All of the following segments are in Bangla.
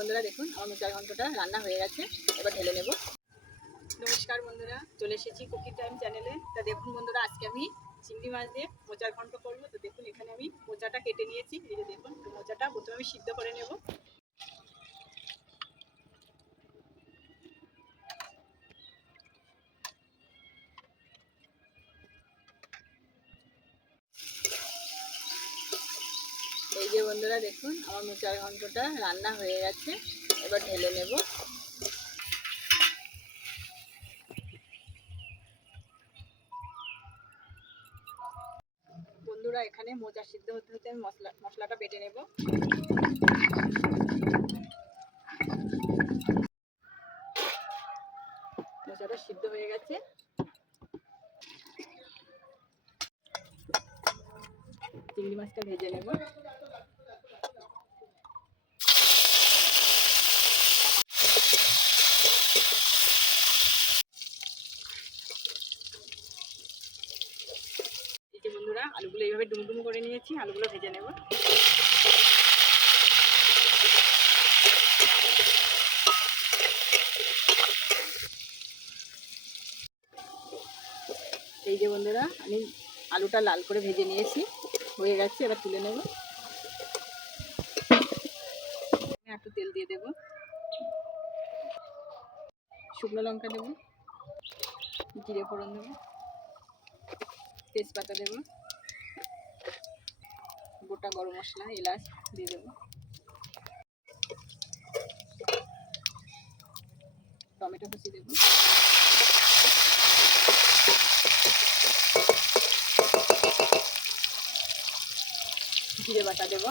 বন্ধুরা দেখুন আমার মোচার ঘন্টটা রান্না হয়ে গেছে, এবার ঢেলে নেব। নমস্কার বন্ধুরা, চলে এসেছি কুকি টাইম চ্যানেলে। তা দেখুন বন্ধুরা, আজকে আমি চিংড়ি মাছ দিয়ে মোচার ঘন্ট করবো। তো দেখুন এখানে আমি মোচাটা কেটে নিয়েছি। এই যে দেখুন, তো মোচাটা প্রথমে আমি সিদ্ধ করে নেব। এই যে বন্ধুরা দেখুন আমার মোচার ঘন্টটা রান্না হয়ে গেছে, এবার ঢেলে নেব। বন্ধুরা এখানে মোচা সিদ্ধ হতে হতে আমি মশলাটা বেটে নেব। মোচাটা সিদ্ধ হয়ে গেছে, চিংড়ি মাছটা ভেজে নেব। এই যে বন্ধুরা, আলুগুলো এইভাবে ডুমডুম করে নিয়েছি, আলুগুলো ভেজে নেব। এই যে বন্ধুরা, আমি আলুটা লাল করে ভেজে নিয়েছি, হয়ে গেছে, এবার তুলে নেব। একটু তেল দিয়ে দেব, শুকনো লঙ্কা দেব, জিরে ফোড়ন দেব, তেজপাতা দেব, গোটা গরম মশলা এলাচ দিয়ে দেব, টমেটো কুচি দেব, জিরে বাটা দেব,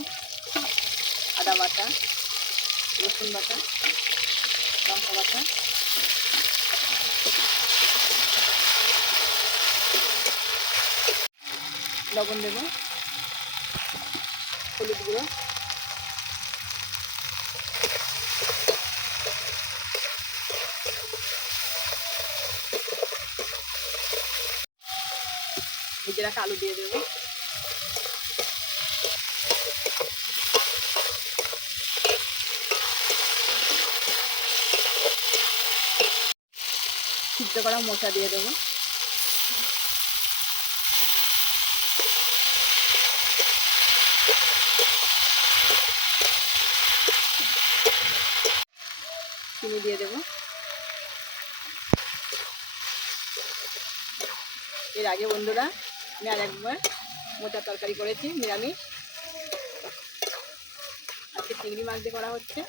আদা বাটা, রসুন বাটা, লঙ্কা বাটা, লবণ দেব, হলুদ গুঁড়ো, ভেজে রাখা আলু দিয়ে দেব, সিদ্ধ করা মোচা দিয়ে দেবো, চিনি দিয়ে দেবো। এর আগে বন্ধুরা আমি আরেকবার মোচার তরকারি করেছি নিরামিষ, আজকে চিংড়ি মাছ দিয়ে করা হচ্ছে।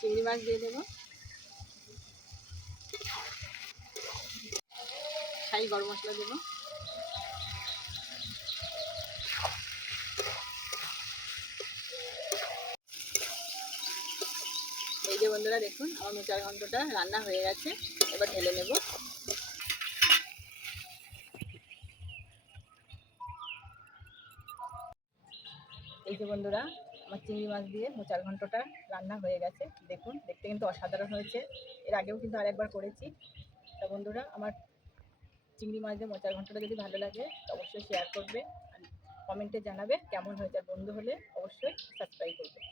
চিংড়ি মাছ দিয়ে দেবো, ছাই গরম মশলা দেবো, এই যে বন্ধুরা দেখুন আমার মোচার ঘন্টটা রান্না হয়ে গেছে, এবার ঢেলে নেব। এই যে বন্ধুরা আমার চিংড়ি মাছ দিয়ে মোচার ঘন্টটা রান্না হয়ে গেছে, দেখুন দেখতে কিন্তু অসাধারণ হয়েছে। এর আগেও কিন্তু আরেকবার করেছি। তা বন্ধুরা, আমার চিংড়ি মাছ দিয়ে মোচার ঘন্টটা যদি ভালো লাগে অবশ্যই শেয়ার করবে, কমেন্টে জানাবে কেমন হয়েছে। বন্ধু হলে অবশ্যই সাবস্ক্রাইব করবে।